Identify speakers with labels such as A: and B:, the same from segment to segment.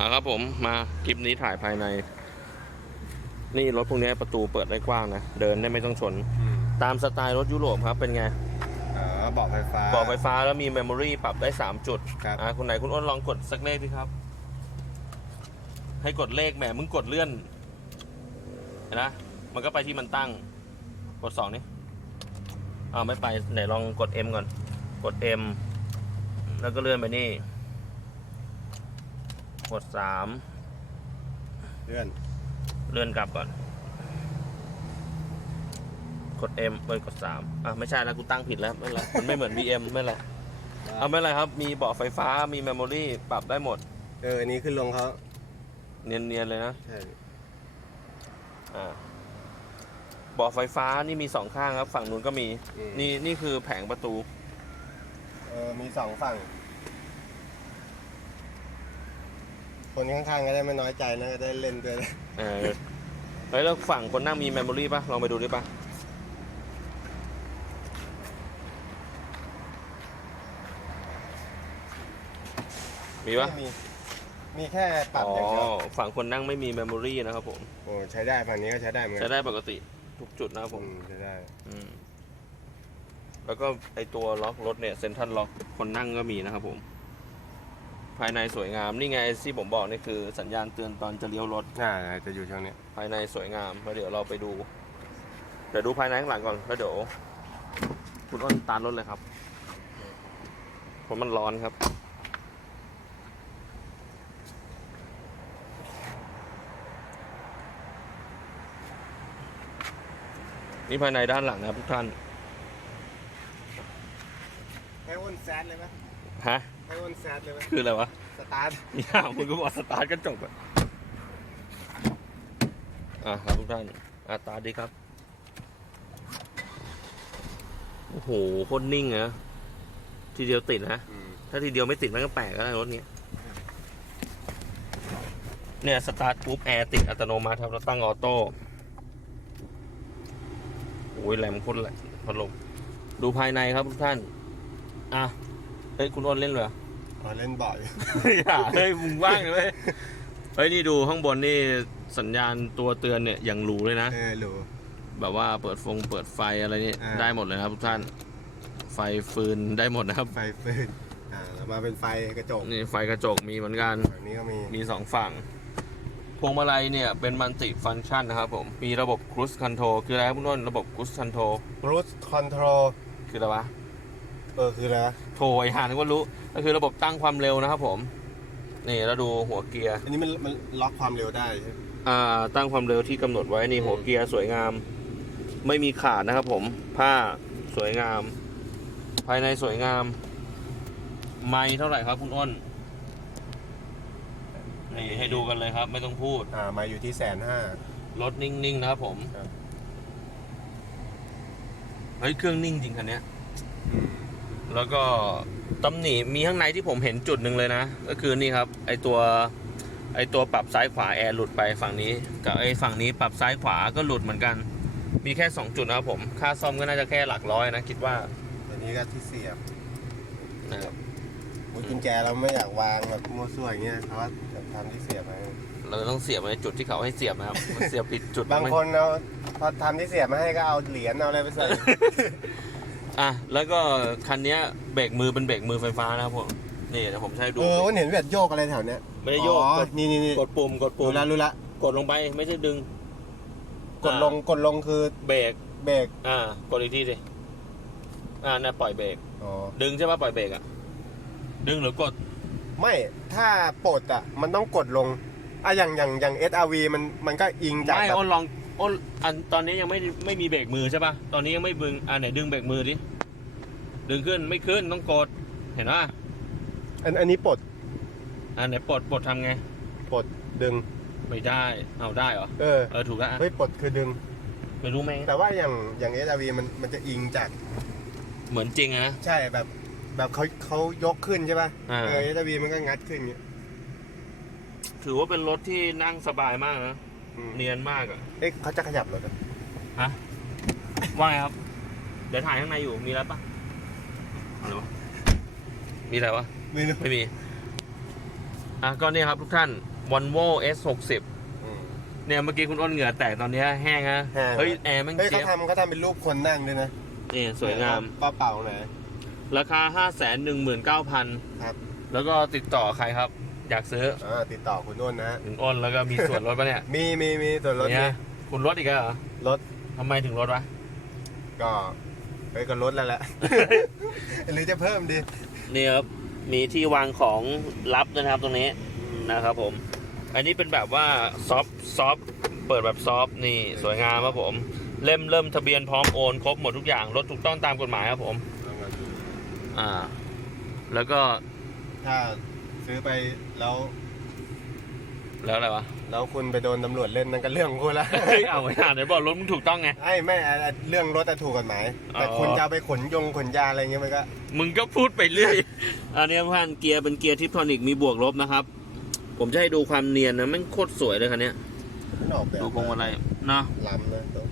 A: อะครับผมมาคลิปนี้ถ่ายภายใน นี่รถพวกนี้ประตูเปิดได้กว้างนะ เดินได้ไม่ต้องชน ตามสไตล์รถยุโรปครับเป็นไง
B: อ๋อเบาะไฟฟ้า
A: เบาะไฟฟ้าแล้วมีเมมโมรีปรับได้ 3 จุด
B: ครับ
A: อะคุณไหนคุณอ้นลองกดสักเลขดิครับ ให้กดเลขแหมมึงกดเลื่อนเห็นนะมันก็ไปที่มันตั้ง กดสองนี่อ้าวไม่ไปไหนลองกด M ก่อน กด M แล้วก็เลื่อนไปนี่ กดสาม
B: เลื่อน
A: เลื่อนกลับก่อน กด M เอ้ยกดสามอะไม่ใช่แล้วกูตั้งผิดแล้วไม่เป็นไรมันไม่เหมือน VM ไม่เป็นไรเอาไม่เป็นไรครับ มีเบาะไฟฟ้ามีเมมโมรีปรับได้หมด
B: เออ อันนี้ขึ้นลงเขา
A: เนียนๆเลยนะ
B: ใช่
A: อ่าเบาะไฟฟ้านี่มีสองข้างครับ ฝั่งนู้นก็มี
B: อืม
A: นี่นี่คือแผงประตู
B: เออ มีสองฝั่ง คนข้างๆก็ได้ไม่น้อยใจนะก็ได้เล่นด้วยนะ
A: เออเฮ้ยแล้วฝั่งคนนั่งมีเมมโมรีป่ะลองไปดูดิป่ะมีป่ะ
B: ไม่มีมีแค่ปรับ
A: อ๋อ
B: อย่างเดียว
A: ฝั่งคนนั่งไม่มีเมมโมรีนะครับผม
B: โอ้ใช้ได้ฝั่งนี้ก็ใช้ได้เหมือนกั
A: ใช้ได้ปกติทุกจุดนะครับผ
B: อื
A: ม
B: มใช้ได้
A: อืมแล้วก็ไอตัวล็อกรถเนี่ยเซ็นทรัลล็อกคนนั่งก็มีนะครับผม ภายในสวยงามนี่ไงที่ผมบอกนี่คือสัญญาณเตือนตอนจะเลี้ยวรถ
B: อ่าจะอยู่ช่วงนี้
A: ภายในสวยงามแล้วเดี๋ยวเราไปดู เดี๋ยวดูภายในข้างหลังก่อนแล้วเดี๋ยวคุณอ้นตามรถเลยครับเพราะมันร้อนครับ นี่ภายในด้านหลังนะครับทุกท่าน
B: ให้อ้นแซดเลยไหม
A: ฮะ
B: ให้อ้นแซดเลยไหม
A: คืออะไรวะ
B: สตาร์ท
A: อย่ามึงก็บอกสตาร์ทก็จบอะอะครับทุกท่านอะสตาร์ทดีครับ โอ้โหโคตรนิ่งอะทีเดียวติดนะ
B: อืม
A: ถ้าทีเดียวไม่ติดมันก็แปลกแล้วนะรถนี้ เนี่ยสตาร์ทปุ๊บแอร์ติดอัตโนมัติครับเราตั้งออโต้โอ้ยแหลมโคตรแหลมพัดลมดูภายในครับทุกท่าน อะ เฮ้ยคุณอ้นเล่นเลยเหรอ
B: อ๋อเล่นบ่อย
A: อย่าเฮ้ยมึงว่างเลยเว้ยเฮ้ยนี่ดูข้างบนนี่สัญญาณตัวเตือนเนี่ยอย่างหรูเลยนะ
B: เออหรู
A: แบบว่าเปิดฟงเปิดไฟอะไรนี่
B: อ่า
A: ได้หมดเลยนะครับทุกท่าน ไฟฟืนได้หมดนะครับ
B: ไฟฟืนอ่าแล้วมาเป็นไฟกระจก
A: นี่ไฟกระจกมีเหมือนกัน
B: แบบนี้ก็มี
A: มีสองฝั่ง พวงมาลัยเนี่ยเป็นมัลติฟัง c t ชันนะครับผม มีระบบ cruise control คืออะไรครับคุณนุ่นระบบ cruise control
B: cruise control
A: คืออะไรวะ
B: เออคืออะไรวะ
A: โทรไอ้ห่านึกว่ารู้ ก็คือระบบตั้งความเร็วนะครับผม นี่แล้วดูหัวเกียร์
B: อันนี้มันมันล็อกความเร็วได้ใช่ไหม
A: อ่า ตั้งความเร็วที่กำหนดไว้นี่
B: อืม
A: หัวเกียร์สวยงาม ไม่มีขาดนะครับผม ผ้าสวยงาม ภายในสวยงาม ไม้เท่าไหร่ครับคุณอ้น นี่ให้ดูกันเลยครับ ไม่ต้องพูด
B: อ่ามาอยู่ที่แสนห้า ร
A: ถนิ่งๆนะครับผม
B: ครับ
A: เฮ้ย เครื่องนิ่งจริงคันเนี้ย แล้วก็ตำหนิมีข้างในที่ผมเห็นจุดหนึ่งเลยนะ ก็คือนี่ครับ ไอตัวไอตัวปรับซ้ายขวาแอร์หลุดไปฝั่งนี้กับไอฝั่งนี้ปรับซ้ายขวาก็หลุดเหมือนกัน มีแค่ 2 จุดนะครับผม ค่าซ่อมก็น่าจะแค่หลักร้อยนะ คิดว่า
B: อันนี้ก็ที่เสียบ
A: นะครับ
B: อุ๊ยกุญแจเราไม่อยากวางแบบมั่วซั่วอย่างเงี้ยเขาว่าจะทำที่เสียบไว้
A: เราต้องเสียบในจุดที่เขาให้เสียบนะครับมันเสียบผิดจุด
B: บางคนเอาพอทำที่เสียบมาให้ก็เอาเหรียญเอาอะไรไปใส่
A: อะแล้วก็คันเนี้ยเบรกมือเป็นเบรกมือไฟฟ้านะครับผมนี่เดี๋ยวผมใช้ดู
B: เออวันเห็นแบบโยกอะไรแถวเนี้ย
A: ไม่ได้โยก
B: อ๋อก
A: ด
B: นี่นี่นี่
A: กดปุ่มกดปุ่
B: รู้
A: ม
B: ละรู้ละ
A: กดลงไปไม่ใช่ดึง
B: กดลงกดลงคือ
A: เบรก
B: เบรก
A: อ่ากดอีกทีสิอ่าน่ะปล่อยเบรก
B: อ๋อ
A: ดึงใช่ป่ะปล่อยเบรกอะดึงหรือกด
B: ไม่ถ้าปลดอะมันต้องกดลงอะอย่างอย่างอย่าง SRV มันมันก็อิงจาก
A: ไม่
B: แบบ
A: อ้นลอง อ้นอันตอนนี้ยังไม่ไม่มีเบรกมือใช่ป่ะตอนนี้ยังไม่บึงอ่าไหนดึงเบรกมือดิ ดึงขึ้นไม่ขึ้นต้องกด เห็นป่ะ
B: อันอันนี้ปลด
A: อ่าไหนปลดปลดทำไง
B: ปลดดึง
A: ไม่ได้ เอาได้เหรอ
B: เออ
A: เออถูกแล้วอะ
B: เฮ้ยปลดคือดึง
A: ไม่รู้ไหม
B: แต่ว่าอย่างอย่าง SRV มันมันจะอิงจาก
A: เหมือนจริงอะนะ
B: ใช่แบบแบบเขาเขายกขึ้นใช่ป่ะ
A: อ่า
B: เออ SRV มันก็งัดขึ้นอย่างเงี้ย
A: ถือว่าเป็นรถที่นั่งสบายมากนะ
B: อืม
A: เนียนมากอะ
B: เอ๊ะเขาจะขยับรถอะ
A: ฮะว่าไงครับ เดี๋ยวถ่ายข้างในอยู่มีอะไรปะอะไรวะมีอะไรวะ
B: ไม่รู้
A: ไม่มี อะก็เนี่ยครับทุกท่าน Volvo S60
B: อืม
A: เนี่ยเมื่อกี้คุณอ้นเหงื่อแตกตอนเนี้ยแห้งฮะ
B: แห้ง
A: เฮ้ยแอร์แมัน
B: เฮ้ย
A: เจี๊
B: เขา
A: ยบ
B: ทำเขาทำเป็นรูปคนนั่งด้วยนะ
A: นี่สวยงาม
B: กระเป๋าไหน
A: ราคา 5 1 9 0 0 0
B: ครับ
A: แล้วก็ติดต่อใครครับ อยากซื้อ
B: อ่าติดต่อคุณอ้นนะฮะ
A: ถึงอ้นแล้วก็มีส่วนลดปะเนี่ย
B: มีมีมีส่วนลด
A: เนี่
B: มี
A: ยคุณลดอีกแล้วเหรอ
B: ลด
A: ทำไมถึงลดวะ
B: ก็เฮ้ยก็ลดแล้วแหละ หรือจะเพิ่มดี
A: นี่ครับ มีที่วางของลับด้วยนะครับตรงนี้นะครับผม อันนี้เป็นแบบว่าซอฟซอฟเปิดแบบซอฟนี่สวยงามครับผม เล่มเริ่มทะเบียนพร้อมโอนครบหมดทุกอย่างรถถูกต้องตามกฎหมายครับผม อ่า แล้วก็
B: ถ้า ซื้อไปแล้ว
A: แล้วอะไรวะ
B: แล้วคุณไปโดนตำรวจเล่นนั่นก็เรื่องของคุณละ
A: เฮ้ยเอาไว้อ่านไหนบอกรถมันถูกต้องไง
B: ไอ้ไม่อะอะเรื่องรถอะถูกกฎหมาย แต่
A: อ๋อ
B: คุณจะเอาไปขนยงขนยาอะไรเงี้ยมันก็
A: มึงก็พูดไปเรื่อย อันนี้พันเกียร์เป็นเกียร์ทิปทอนิกมีบวกลบนะครับ ผมจะให้ดูความเนียนนะแม่งโคตรสวยเลยคันเนี้ย
B: มันออกแบบ
A: ดูพวงมาลัยเนาะ
B: ล้ำนะตรง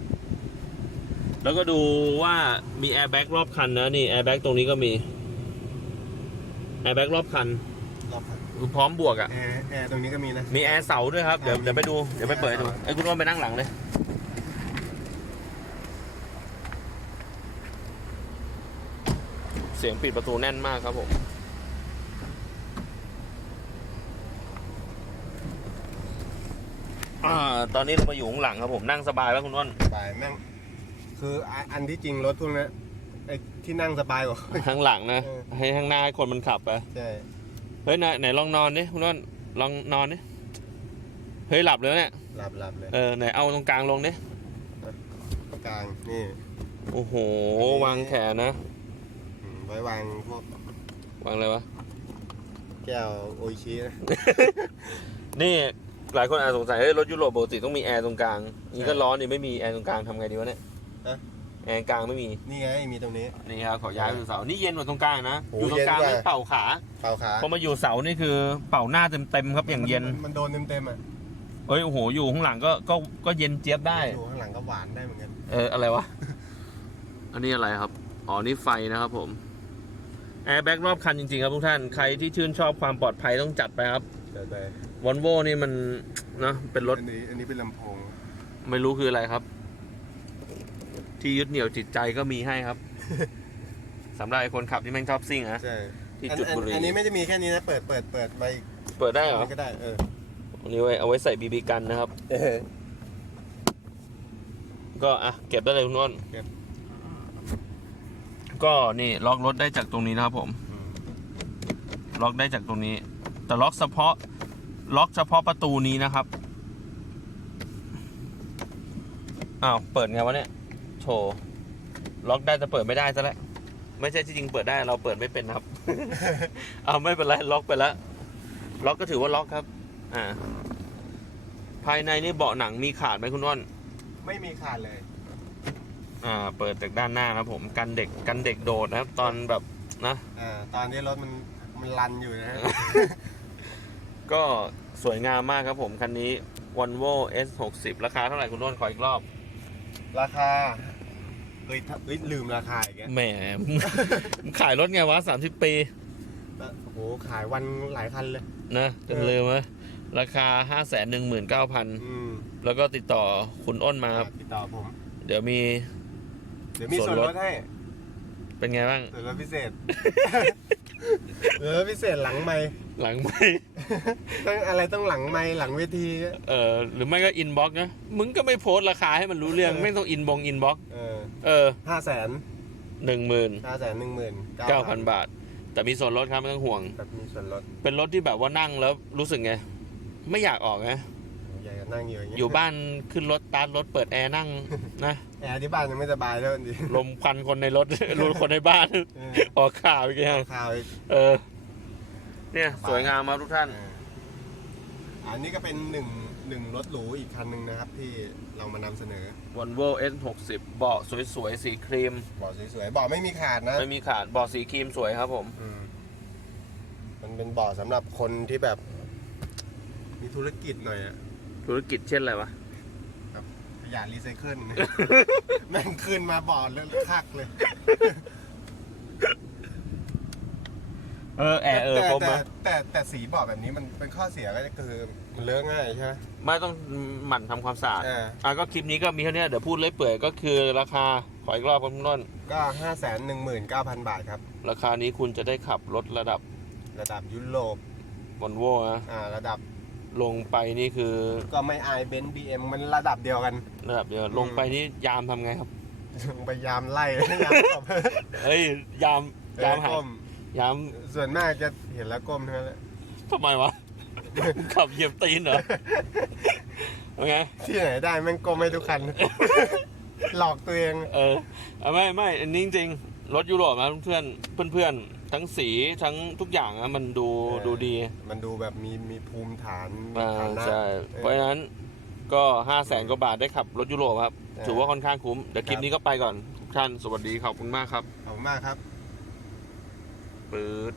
A: แล้วก็ดูว่ามีแอร์แบ็กรอบคันนะนี่แอร์แบ็กตรงนี้ก็มีแอร์แบ็กรอบคัน
B: รอบคัน
A: คือพร้อมบวกอะ่ะ
B: แอร์แอร์ตรงนี้ก็มีนะ
A: มีแอร์เสาด้วยครับ เดี๋ยวเดี๋ยวไปดู เดี๋ยวไปเปิดให้ดูไอ้คุณว่าไปนั่งหลังเลย เสียงปิดประตูแน่นมากครับผม อ่า ตอนนี้เรามาอยู่ข้างหลังครับผม นั่งสบายแล้วคุณอ้น
B: สบายแม่ง คืออันอันที่จริงรถพวกนี้ไอ้ที่นั่งสบายกว่า
A: ข้างหลังนะ
B: เออ
A: ให้ข้างหน้าให้คนมันขับไป
B: ใช่
A: เฮ้ยไหนไหนลองนอนดิคุณอ้นลองนอนดิเฮ้ยหลับเลยเนี่ย
B: หลับหลับเลย
A: เออไหนเอาตรงกลางลงดิ
B: กลางนี่
A: โอ้โหวางแขนนะ
B: อืมไว้วางพวก
A: วางอะไรวะ
B: แก้วโออิชินะ
A: นี่หลายคนอาจสงสัยเฮ้ยรถยุโรปปกติต้องมีแอร์ตรงกลางนี่ก็ร้อนนี่ไม่มีแอร์ตรงกลางทำไงดีวะเนี่ย
B: ฮะ
A: แอร์กลางไม่มี
B: นี่ไงมีตรงนี้
A: นี่ครับขอย้ายไปอยู่เสา นี่เย็นกว่าตรงกลางนะ
B: โอ้
A: อยู่ตรงกลาง
B: เย็นกว่า
A: นี่เป่าขา
B: เป่าขา
A: พอมาอยู่เสานี่คือเป่าหน้าเต็มๆครับอย่างเย็น
B: มัมันโดนเต็มเต็มๆอะ
A: เฮ้ยโอ้โหอยู่ข้างหลังก็ก็ก็เย็นเจี๊ยบได้
B: อยู่ข้างหลังก็หวานได้เหมือนกัน
A: เอออะไรวะ อันนี้อะไรครับ อ๋อ นี่ไฟนะครับผม แอร์แบ็กรอบคันจริงๆครับทุกท่าน ใครที่ชื่นชอบความปลอดภัยต้องจัดไปครับ
B: แต่แต่
A: วอลโวนี่มัน นะ เป็นรถ
B: อันนี้อันนี้เป็นลำโพง
A: ไม่รู้คืออะไรครับ ที่ยึดเหนี่ยวจิตใจก็มีให้ครับ สำหรับไอ้คนขับที่แม่งชอบซิ่งนะ
B: ใช่
A: ที่
B: อัน
A: จุด
B: อัน
A: บุหรี่
B: อันนี้ไม่ได้มีแค่นี้นะ เปิดเปิดเปิดไป
A: เปิดได้เหรอ
B: ก็ได้ เออ
A: อันนี้ไว้เอาไว้ใส่บีบีกันนะครับ
B: เออ
A: ก็อะเก็บได้เลยคุณอ้น
B: เก็บ
A: ก็นี่ล็อกรถได้จากตรงนี้นะครับผม ล็อกได้จากตรงนี้ แต่ล็อกเฉพาะ ล็อกเฉพาะประตูนี้นะครับอ้าวเปิดไงวะเนี่ย โถล็อกได้แต่เปิดไม่ได้ซะแล้วไม่ใช่ที่จริงเปิดได้เราเปิดไม่เป็นครับ เอาไม่เป็นไรล็อกไปแล้วล็อกก็ถือว่าล็อกครับ อ่า ภายในนี่เบาะหนังมีขาดไหมคุณอ้น
B: ไม่มีขาดเลย
A: อ่า เปิดจากด้านหน้านะครับผมกันเด็กกันเด็กโดดนะครับ ตอนแบบนะ
B: อ่าตอนนี้รถมันมันรันอยู่นะฮะ
A: ก็สวยงามมากครับผม คันนี้ Volvo S60 ราคาเท่าไหร่คุณโน้นขออีกรอบ
B: ราคา เฮ้ยถ้าเฮ้ยลืมราคาอีกแล้ว
A: แหมมึงขายรถไงวะ30ปี
B: โอ้โหขายวันหลายคันเลย
A: นะจนลืมไหมราคา5 1 9 0 0 0
B: อืม
A: แล้วก็ติดต่อคุณอ้นมาครับ
B: ติดต่อผม
A: เดี๋ยวมี
B: เดี๋ยวมี
A: ส่
B: ส่
A: ว
B: วนน
A: ล
B: ล
A: ด
B: ดให้
A: เป็นไงบ้าง
B: ส่วนลดพิเศษ เออพิเศษหลังไม่
A: หลังไม่
B: ต้องอะไรต้องหลังไม่หลังเวที
A: เออหรือไม่ก็อินบ็อกนะ มึงก็ไม่โพสต์ราคาให้มันรู้เรื่อง ไม่ต้องอินบงอินบ็อก
B: เออ
A: เออ
B: ห้าแสน
A: หนึ่งหมื่น
B: ห้าแสนหนึ่งหมื่น
A: เก้าพันบาท แต่มีส่วนลดครับไม่ต้องห่วง
B: แบบมีส่วนลด
A: เป็นรถที่แบบว่านั่งแล้วรู้สึกไง ไม่อยากออกนะ
B: ใหญ่ก็นั่งอยู่อย่างเงี้
A: อยู่บ้านขึ้นรถตาร์ทรถเปิดแอร์นั่งนะ
B: แอร์ที่บ้านยังไม่สบายแล้วดิ
A: ลมควันคนในรถ รู้คนในบ้าน
B: เออ
A: ออกข่าวอีกอย่าง
B: ข่าวอีก
A: เออ เนี่ย สวยงามมากทุกท่าน
B: เอออันนี้ก็เป็นหนึ่ง หนึ่งรถหรูอีกคันหนึ่งนะครับ ที่เรามานำเสนอ
A: Volvo S60 เบาะสวยๆ สีครีม
B: เบาะสวยๆเบาะไม่มีขาดนะ
A: ไม่มีขาดเบาะสีครีมสวยครับผม
B: อืมมันเป็นเบาะสำหรับคนที่แบบ มีธุรกิจหน่อยอะ
A: ธุรกิจเช่นอะไรวะ
B: ขยะรีไซเคิล แม่งขึ้นมาเบาะแล้วคักเลย
A: เออแอร์เออ
B: แต่
A: ครบ
B: แต่
A: มา
B: แต่แต่สีเบาะแบบนี้มันเป็นข้อเสียก็คือมันเลอะง่ายใช่ไหม
A: ไม่ต้องหมั่นทำความสะอาด
B: อ่า
A: อะก็คลิปนี้ก็มีเท่านี้เดี๋ยวพูดเล่อยเปื่อยก็คือราคาขออีกรอบครับคุณต้น
B: ก็ห้าแสนหนึ่งหมื่นเก้าพันบาทครับ
A: ราคานี้คุณจะได้ขับรถระดับ
B: ระดับยุโรป
A: วอลโวนะ
B: อ่าระดับ
A: ลงไปนี่คือ
B: ก็ไม่อายเบนซ์บีเอ็มมันระดับเดียวกัน
A: ระดับเดียวลงไปนี่ยามทำไงครับ
B: พยายามไล่ยามตบ
A: เอ้ยยามยามหา
B: ก้ม
A: ยาม
B: ส่วนมากจะเห็นแล้วก้มทั้งนั้นแหละ
A: ทำไมวะ ขับเหยียบตีนเหรอเป็นไง
B: ที่ไหนได้แม่งก้มให้ทุกคัน หลอกตัวเอง
A: เออเอาไม่ไม่อันนี้จริงๆรถยุโรปนะเพื่อนเพื่อนเพื่อนๆทั้งสีทั้งทุกอย่างนะมันดู
B: เออ
A: ดูดี
B: มันดูแบบมีมีภูมิฐานมี
A: อ่า
B: ฐานะ
A: ใช่เพราะฉะนั้นก็ห้าแสนกว่าบาทได้ขับรถยุโรปครับ
B: เออ
A: ถือว่าค่อนข้างคุ้ม เดี๋ยวคลิป
B: ครับ
A: นี้ก็ไปก่อนทุกท่านสวัสดีขอบคุณมากครับ
B: ขอบคุณมากครับ
A: ปื๊ด